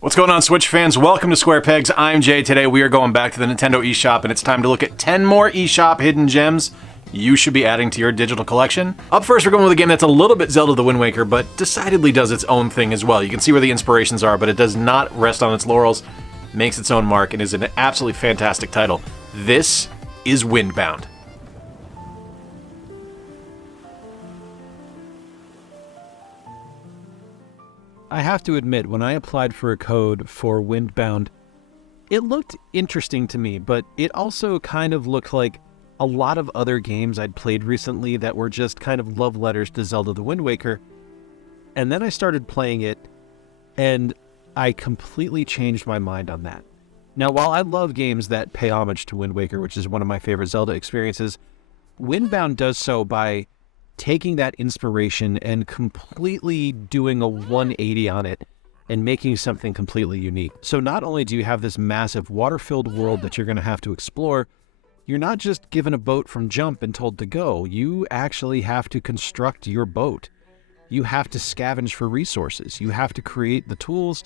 What's going on, Switch fans? Welcome to Square Pegs. I'm Jay. Today we are going back to the Nintendo eShop, and it's time to look at 10 more eShop hidden gems you should be adding to your digital collection. Up first, we're going with a game that's a little bit Zelda the Wind Waker, but decidedly does its own thing as well. You can see where the inspirations are, but it does not rest on its laurels, makes its own mark, and is an absolutely fantastic title. This is Windbound. I have to admit, when I applied for a code for Windbound, it looked interesting to me, but it also kind of looked like a lot of other games I'd played recently that were just kind of love letters to Zelda the Wind Waker. And then I started playing it, and I completely changed my mind on that. Now, while I love games that pay homage to Wind Waker, which is one of my favorite Zelda experiences, Windbound does so by taking that inspiration and completely doing a 180 on it and making something completely unique. So not only do you have this massive water-filled world that you're going to have to explore, you're not just given a boat from jump and told to go. You actually have to construct your boat. You have to scavenge for resources. You have to create the tools,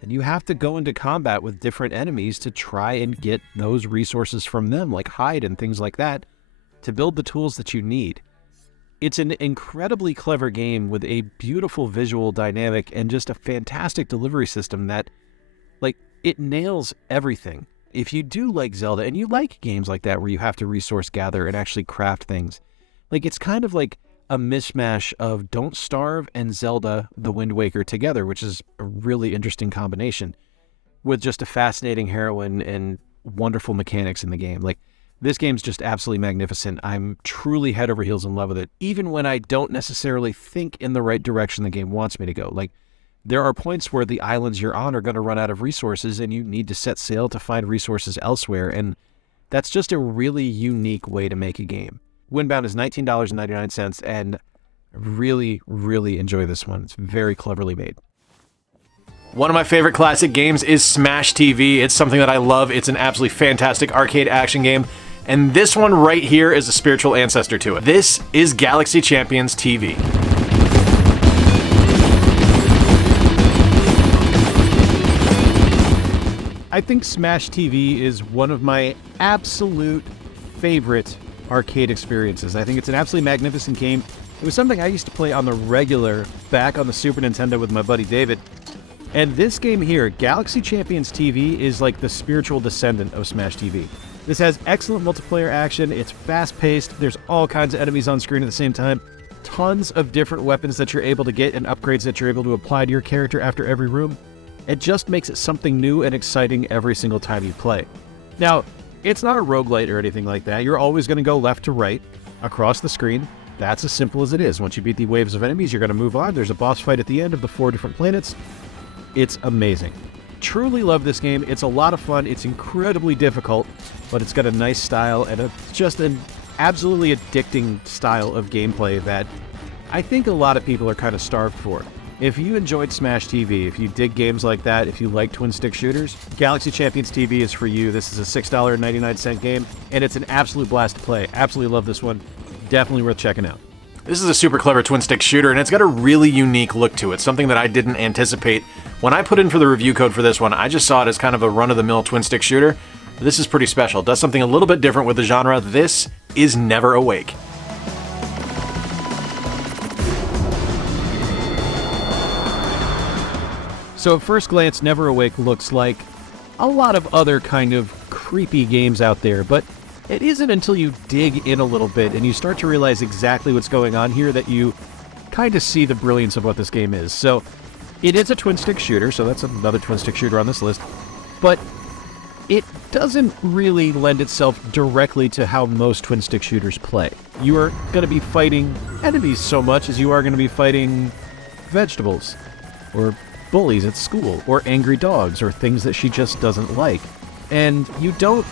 and you have to go into combat with different enemies to try and get those resources from them, like hide and things like that, to build the tools that you need. It's an incredibly clever game with a beautiful visual dynamic and just a fantastic delivery system that, it nails everything. If you do like Zelda and you like games like that where you have to resource gather and actually craft things, it's kind of like a mishmash of Don't Starve and Zelda the Wind Waker together, which is a really interesting combination with just a fascinating heroine and wonderful mechanics in the game. This game's just absolutely magnificent. I'm truly head over heels in love with it, even when I don't necessarily think in the right direction the game wants me to go. There are points where the islands you're on are going to run out of resources and you need to set sail to find resources elsewhere, and that's just a really unique way to make a game. Windbound is $19.99, and I really, really enjoy this one. It's very cleverly made. One of my favorite classic games is Smash TV. It's something that I love. It's an absolutely fantastic arcade action game. And this one right here is a spiritual ancestor to it. This is Galaxy Champions TV. I think Smash TV is one of my absolute favorite arcade experiences. I think it's an absolutely magnificent game. It was something I used to play on the regular back on the Super Nintendo with my buddy David. And this game here, Galaxy Champions TV, is like the spiritual descendant of Smash TV. This has excellent multiplayer action, it's fast-paced, there's all kinds of enemies on screen at the same time, tons of different weapons that you're able to get and upgrades that you're able to apply to your character after every room. It just makes it something new and exciting every single time you play. Now, it's not a roguelite or anything like that. You're always going to go left to right across the screen. That's as simple as it is. Once you beat the waves of enemies, you're going to move on. There's a boss fight at the end of the 4 different planets. It's amazing. Truly love this game. It's a lot of fun. It's incredibly difficult, but it's got a nice style and it's just an absolutely addicting style of gameplay that I think a lot of people are kind of starved for. If you enjoyed Smash TV, if you dig games like that, if you like twin-stick shooters, Galaxy Champions TV is for you. This is a $6.99 game, and it's an absolute blast to play. Absolutely love this one. Definitely worth checking out. This is a super clever twin-stick shooter, and it's got a really unique look to it, something that I didn't anticipate. When I put in for the review code for this one, I just saw it as kind of a run-of-the-mill twin-stick shooter. This is pretty special. It does something a little bit different with the genre. This is Never Awake. So at first glance, Never Awake looks like a lot of other kind of creepy games out there, but it isn't until you dig in a little bit and you start to realize exactly what's going on here that you kind of see the brilliance of what this game is. So it is a twin-stick shooter, so that's another twin-stick shooter on this list, but it doesn't really lend itself directly to how most twin-stick shooters play. You are going to be fighting enemies so much as you are going to be fighting vegetables, or bullies at school, or angry dogs, or things that she just doesn't like. And you don't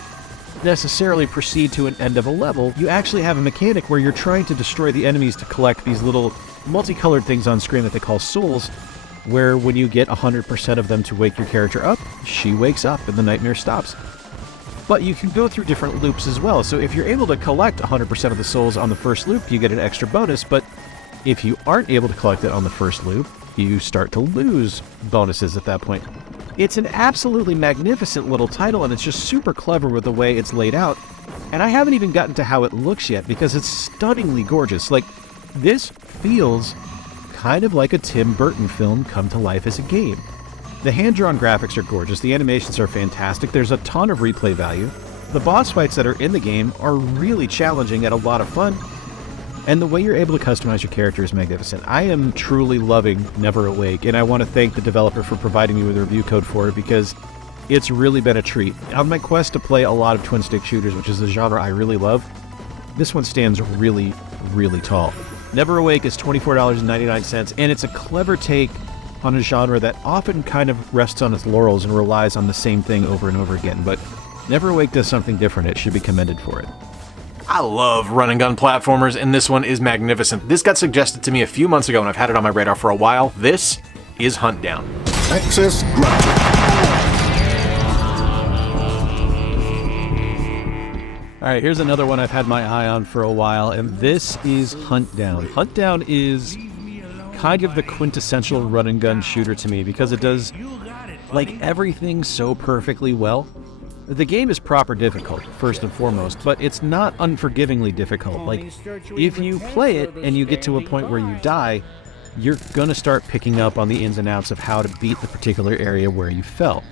necessarily proceed to an end of a level. You actually have a mechanic where you're trying to destroy the enemies to collect these little multicolored things on screen that they call souls, where when you get 100% of them to wake your character up, she wakes up and the nightmare stops. But you can go through different loops as well, so if you're able to collect 100% of the souls on the first loop, you get an extra bonus, but if you aren't able to collect it on the first loop, you start to lose bonuses at that point. It's an absolutely magnificent little title, and it's just super clever with the way it's laid out. And I haven't even gotten to how it looks yet, because it's stunningly gorgeous. Like, this feels kind of like a Tim Burton film come to life as a game. The hand-drawn graphics are gorgeous, the animations are fantastic, there's a ton of replay value. The boss fights that are in the game are really challenging and a lot of fun. And the way you're able to customize your character is magnificent. I am truly loving Never Awake, and I want to thank the developer for providing me with a review code for it, because it's really been a treat. On my quest to play a lot of twin-stick shooters, which is a genre I really love, this one stands really, really tall. Never Awake is $24.99, and it's a clever take on a genre that often kind of rests on its laurels and relies on the same thing over and over again, but Never Awake does something different. It should be commended for it. I love run-and-gun platformers, and this one is magnificent. This got suggested to me a few months ago, and I've had it on my radar for a while. This is Hunt Down. Access granted. All right, here's another one I've had my eye on for a while, and this is Hunt Down. Hunt Down is kind of the quintessential run-and-gun shooter to me, because it does, like, everything so perfectly well. The game is proper difficult, first and foremost, but it's not unforgivingly difficult. Like, if you play it and you get to a point where you die, you're gonna start picking up on the ins and outs of how to beat the particular area where you fell.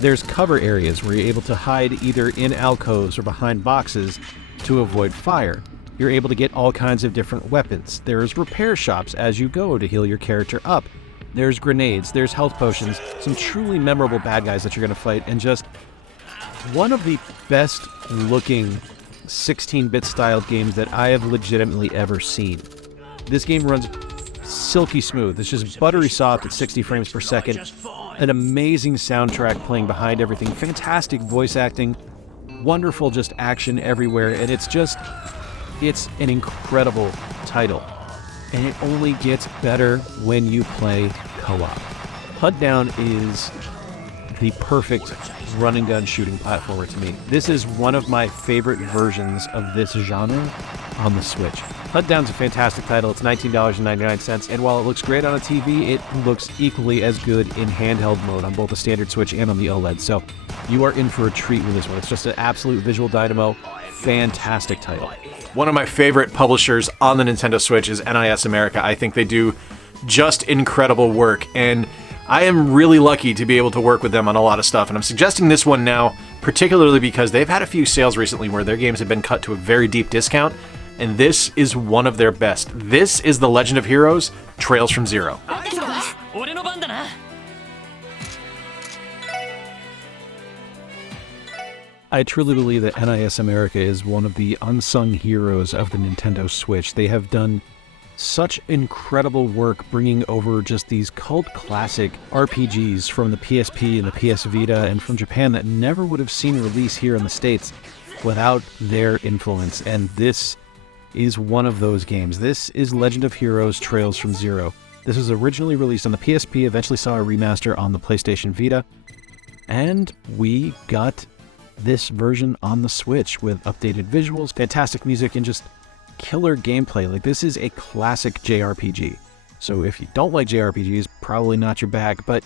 There's cover areas where you're able to hide either in alcoves or behind boxes to avoid fire. You're able to get all kinds of different weapons. There's repair shops as you go to heal your character up. There's grenades, there's health potions, some truly memorable bad guys that you're gonna fight, and just one of the best looking 16-bit styled games that I have legitimately ever seen. This game runs silky smooth. It's just buttery soft at 60 frames per second. An amazing soundtrack playing behind everything. Fantastic voice acting. Wonderful just action everywhere. And it's an incredible title. And it only gets better when you play co-op. Hunt Down is the perfect run-and-gun shooting platformer to me. This is one of my favorite versions of this genre on the Switch. Hunt Down's a fantastic title. It's $19.99, and while it looks great on a TV, it looks equally as good in handheld mode on both the standard Switch and on the OLED, so you are in for a treat with this one. It's just an absolute visual dynamo. Fantastic title. One of my favorite publishers on the Nintendo Switch is NIS America. I think they do just incredible work, and I am really lucky to be able to work with them on a lot of stuff, and I'm suggesting this one now, particularly because they've had a few sales recently where their games have been cut to a very deep discount, and this is one of their best. This is The Legend of Heroes: Trails from Zero. I truly believe that NIS America is one of the unsung heroes of the Nintendo Switch. They have done such incredible work bringing over just these cult classic RPGs from the PSP and the PS Vita and from Japan that never would have seen release here in the States without their influence. And this is one of those games. This is Legend of Heroes: Trails from Zero. This was originally released on the PSP, eventually saw a remaster on the PlayStation Vita, and we got this version on the Switch with updated visuals, fantastic music, and just killer gameplay. Like, this is a classic JRPG. So if you don't like JRPGs, probably not your bag, but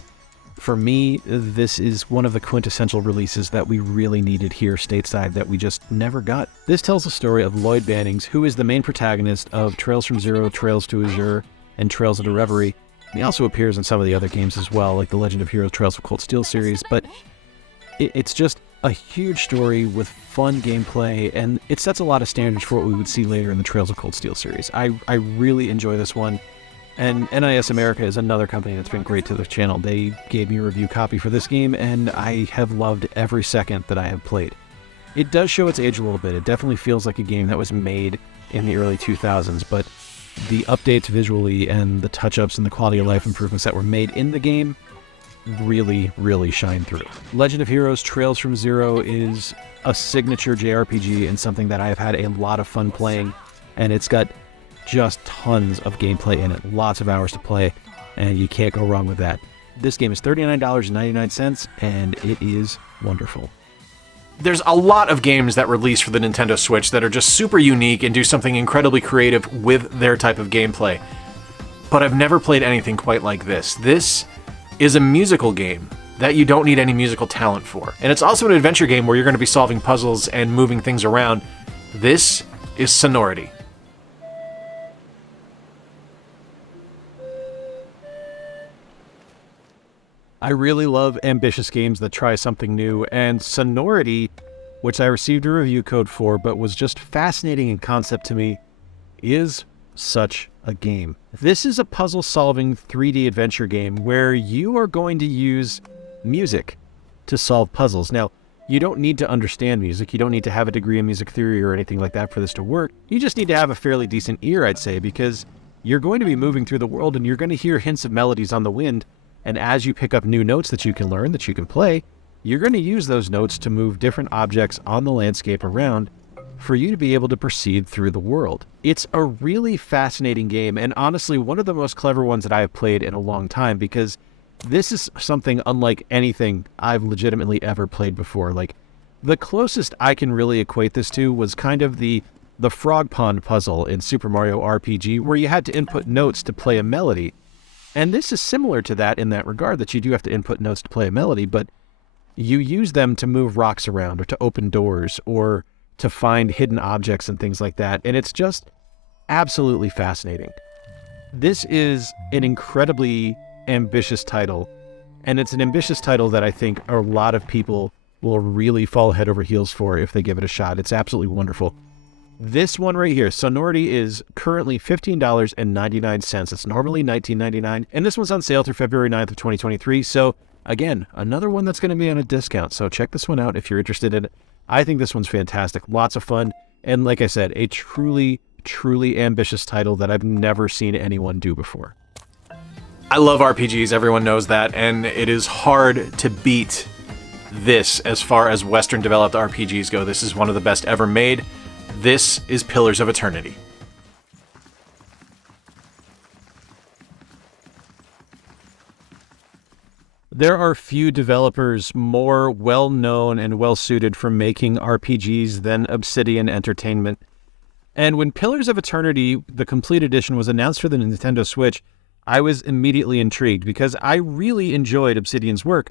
for me, this is one of the quintessential releases that we really needed here stateside that we just never got. This tells the story of Lloyd Bannings, who is the main protagonist of Trails from Zero, Trails to Azure, and Trails into Reverie. He also appears in some of the other games as well, like the Legend of Heroes Trails of Cold Steel series, but it's just a huge story with fun gameplay, and it sets a lot of standards for what we would see later in the Trails of Cold Steel series. I really enjoy this one, and NIS America is another company that's been great to the channel. They gave me a review copy for this game, and I have loved every second that I have played. It does show its age a little bit. It definitely feels like a game that was made in the early 2000s, but the updates visually and the touch-ups and the quality of life improvements that were made in the game really, really shine through. Legend of Heroes: Trails from Zero is a signature JRPG and something that I've had a lot of fun playing, and it's got just tons of gameplay in it, lots of hours to play, and you can't go wrong with that. This game is $39.99, and it is wonderful. There's a lot of games that release for the Nintendo Switch that are just super unique and do something incredibly creative with their type of gameplay, but I've never played anything quite like this. This is a musical game that you don't need any musical talent for. And it's also an adventure game where you're going to be solving puzzles and moving things around. This is Sonority. I really love ambitious games that try something new, and Sonority, which I received a review code for but was just fascinating in concept to me, is such a game. This is a puzzle-solving 3D adventure game where you are going to use music to solve puzzles. Now, you don't need to understand music. You don't need to have a degree in music theory or anything like that for this to work. You just need to have a fairly decent ear, I'd say, because you're going to be moving through the world and you're going to hear hints of melodies on the wind. And as you pick up new notes that you can learn, that you can play, you're going to use those notes to move different objects on the landscape around for you to be able to proceed through the world. It's a really fascinating game, and honestly, one of the most clever ones that I have played in a long time, because this is something unlike anything I've legitimately ever played before. Like, the closest I can really equate this to was kind of the frog pond puzzle in Super Mario RPG, where you had to input notes to play a melody. And this is similar to that in that regard, that you do have to input notes to play a melody, but you use them to move rocks around or to open doors or to find hidden objects and things like that. And it's just absolutely fascinating. This is an incredibly ambitious title, and it's an ambitious title that I think a lot of people will really fall head over heels for if they give it a shot. It's absolutely wonderful. This one right here, Sonority, is currently $15.99. It's normally $19.99, and this one's on sale through February 9th of 2023. So again, another one that's going to be on a discount. So check this one out if you're interested in it. I think this one's fantastic. Lots of fun. And like I said, a truly, truly ambitious title that I've never seen anyone do before. I love RPGs, everyone knows that, and it is hard to beat this as far as Western developed RPGs go. This is one of the best ever made. This is Pillars of Eternity. There are few developers more well-known and well-suited for making RPGs than Obsidian Entertainment. And when Pillars of Eternity, the complete edition, was announced for the Nintendo Switch, I was immediately intrigued because I really enjoyed Obsidian's work,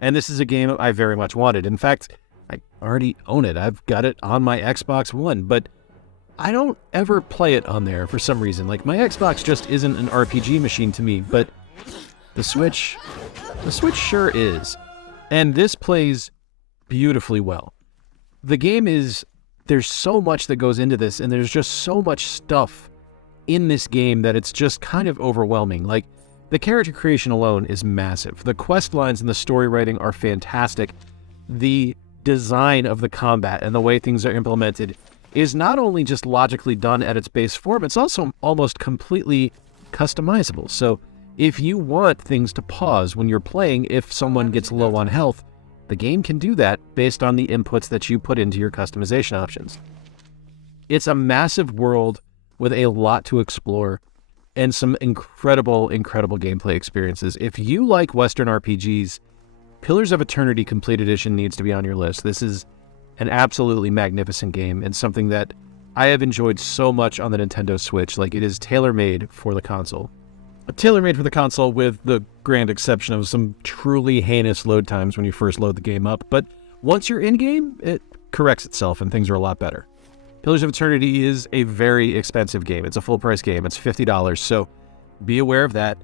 and this is a game I very much wanted. In fact, I already own it. I've got it on my Xbox One, but I don't ever play it on there for some reason. Like, my Xbox just isn't an RPG machine to me, but the Switch sure is. And this plays beautifully well. The game is, there's so much that goes into this, and there's just so much stuff in this game that it's just kind of overwhelming. Like, the character creation alone is massive. The quest lines and the story writing are fantastic. The design of the combat and the way things are implemented is not only just logically done at its base form, it's also almost completely customizable. So if you want things to pause when you're playing, if someone gets low on health, the game can do that based on the inputs that you put into your customization options. It's a massive world with a lot to explore and some incredible, incredible gameplay experiences. If you like Western RPGs, Pillars of Eternity Complete Edition needs to be on your list. This is an absolutely magnificent game and something that I have enjoyed so much on the Nintendo Switch. Like, it is tailor-made for the console. Tailor-made for the console with the grand exception of some truly heinous load times when you first load the game up. But once you're in-game, it corrects itself and things are a lot better. Pillars of Eternity is a very expensive game. It's a full-price game. It's $50, so be aware of that.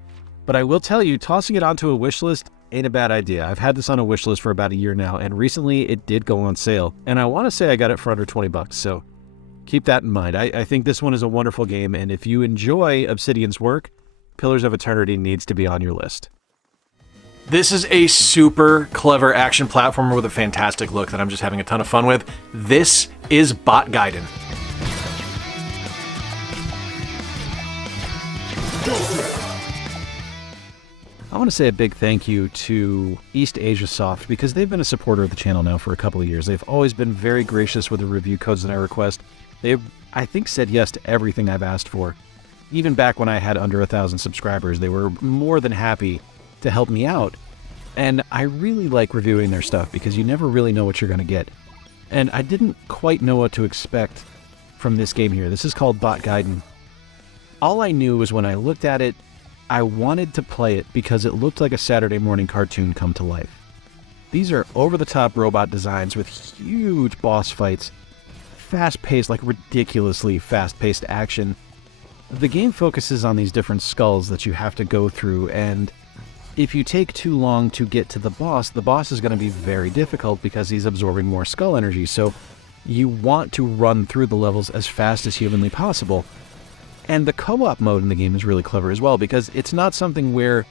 But I will tell you, tossing it onto a wish list ain't a bad idea. I've had this on a wish list for about a year now, and recently it did go on sale. And I want to say I got it for under $20, so keep that in mind. I think this one is a wonderful game, and if you enjoy Obsidian's work, Pillars of Eternity needs to be on your list. This is a super clever action platformer with a fantastic look that I'm just having a ton of fun with. This is Gaiden. I want to say a big thank you to East Asia Soft because they've been a supporter of the channel now for a couple of years. They've always been very gracious with the review codes that I request. They've, I think, said yes to everything I've asked for. Even back when I had under 1,000 subscribers, they were more than happy to help me out. And I really like reviewing their stuff because you never really know what you're going to get. And I didn't quite know what to expect from this game here. This is called Gaiden. All I knew was when I looked at it, I wanted to play it because it looked like a Saturday morning cartoon come to life. These are over-the-top robot designs with huge boss fights, fast-paced, like ridiculously fast-paced action. The game focuses on these different skulls that you have to go through, and if you take too long to get to the boss is going to be very difficult because he's absorbing more skull energy, so you want to run through the levels as fast as humanly possible. And the co-op mode in the game is really clever as well, because it's not something where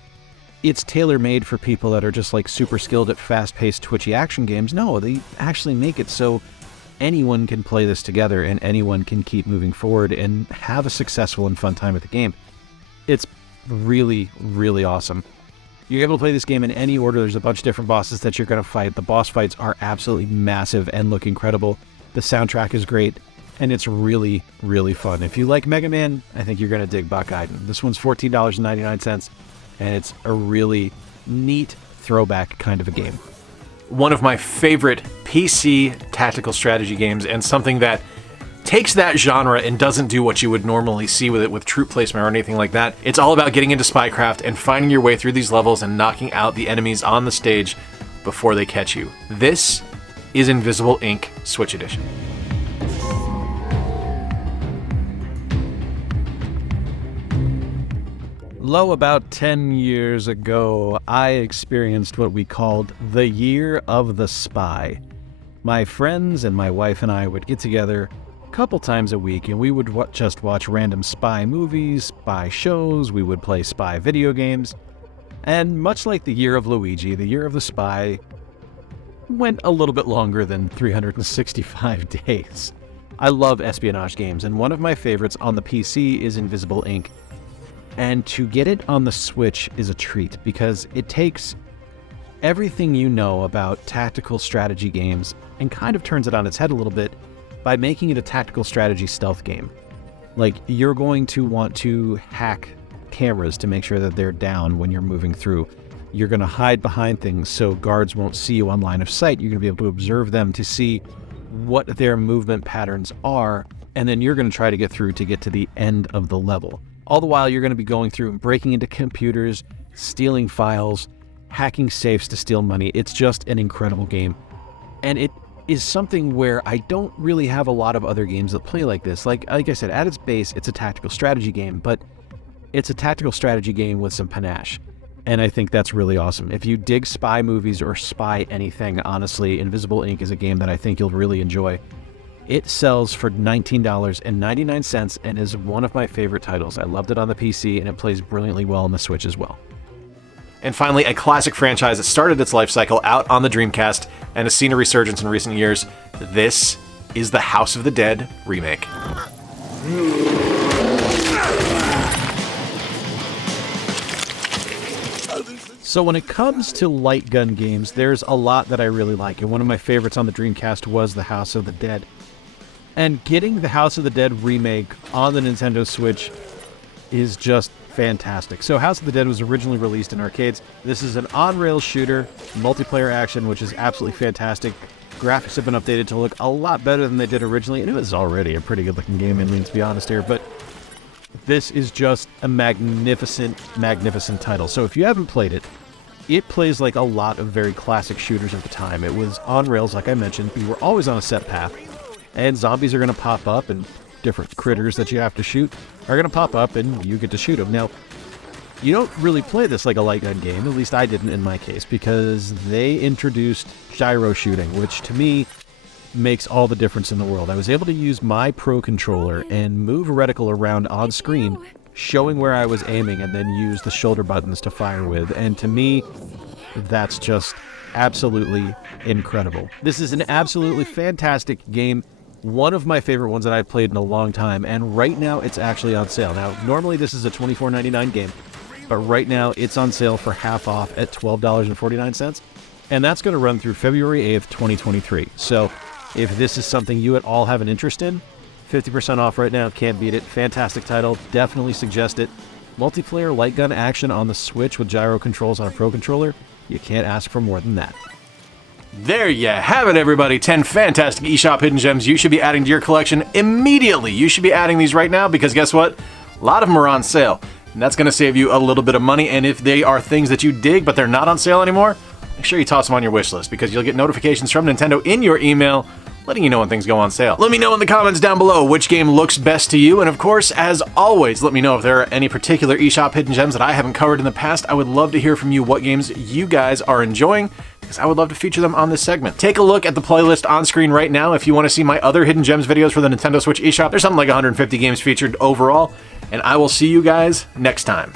it's tailor-made for people that are just like super skilled at fast-paced, twitchy action games. No, they actually make it so anyone can play this together and anyone can keep moving forward and have a successful and fun time at the game. It's really, really awesome. You're able to play this game in any order. There's a bunch of different bosses that you're going to fight. The boss fights are absolutely massive and look incredible. The soundtrack is great, and it's really, really fun. If you like Mega Man, I think you're going to dig Gaiden. This one's $14.99, and it's a really neat throwback kind of a game. One of my favorite PC tactical strategy games, and something that takes that genre and doesn't do what you would normally see with it with troop placement or anything like that. It's all about getting into spycraft and finding your way through these levels and knocking out the enemies on the stage before they catch you. This is Invisible Inc. Switch Edition. Lo, about 10 years ago, I experienced what we called the Year of the Spy. My friends and my wife and I would get together a couple times a week, and we would just watch random spy movies, spy shows, we would play spy video games, and much like the Year of Luigi, the Year of the Spy went a little bit longer than 365 days. I love espionage games, and one of my favorites on the PC is Invisible Inc. And to get it on the Switch is a treat, because it takes everything you know about tactical strategy games and kind of turns it on its head a little bit by making it a tactical strategy stealth game. Like, you're going to want to hack cameras to make sure that they're down when you're moving through. You're going to hide behind things so guards won't see you on line of sight. You're going to be able to observe them to see what their movement patterns are, and then you're going to try to get through to get to the end of the level. All the while, you're going to be going through and breaking into computers, stealing files, hacking safes to steal money. It's just an incredible game. And it is something where I don't really have a lot of other games that play like this. Like I said, at its base, it's a tactical strategy game, but it's a tactical strategy game with some panache. And I think that's really awesome. If you dig spy movies or spy anything, honestly, Invisible Inc. is a game that I think you'll really enjoy. It sells for $19.99 and is one of my favorite titles. I loved it on the PC, and it plays brilliantly well on the Switch as well. And finally, a classic franchise that started its life cycle out on the Dreamcast and has seen a resurgence in recent years. This is the House of the Dead remake. So when it comes to light gun games, there's a lot that I really like, and one of my favorites on the Dreamcast was the House of the Dead. And getting the House of the Dead remake on the Nintendo Switch is just fantastic. So House of the Dead was originally released in arcades. This is an on-rails shooter, multiplayer action, which is absolutely fantastic. Graphics have been updated to look a lot better than they did originally, and it was already a pretty good-looking game, I mean, to be honest here, but this is just a magnificent, magnificent title. So if you haven't played it, it plays like a lot of very classic shooters of the time. It was on rails, like I mentioned. You were always on a set path, and zombies are going to pop up, and different critters that you have to shoot are going to pop up, and you get to shoot them. Now, you don't really play this like a light gun game, at least I didn't in my case, because they introduced gyro shooting, which to me makes all the difference in the world. I was able to use my Pro Controller and move a reticle around on screen, showing where I was aiming, and then use the shoulder buttons to fire with. And to me, that's just absolutely incredible. This is an absolutely fantastic game. One of my favorite ones that I've played in a long time, and right now it's actually on sale. Now, normally this is a $24.99 game, but right now it's on sale for half off at $12.49, and that's going to run through February 8th, 2023. So if this is something you at all have an interest in, 50% off right now, can't beat it. Fantastic title, definitely suggest it. Multiplayer light gun action on the Switch with gyro controls on a Pro Controller, you can't ask for more than that. There you have it, everybody. 10 fantastic eShop hidden gems you should be adding to your collection immediately. You should be adding these right now because guess what? A lot of them are on sale. And that's going to save you a little bit of money. And if they are things that you dig but they're not on sale anymore, make sure you toss them on your wish list because you'll get notifications from Nintendo in your email letting you know when things go on sale. Let me know in the comments down below which game looks best to you, and of course, as always, let me know if there are any particular eShop hidden gems that I haven't covered in the past. I would love to hear from you what games you guys are enjoying, because I would love to feature them on this segment. Take a look at the playlist on screen right now if you want to see my other hidden gems videos for the Nintendo Switch eShop. There's something like 150 games featured overall, and I will see you guys next time.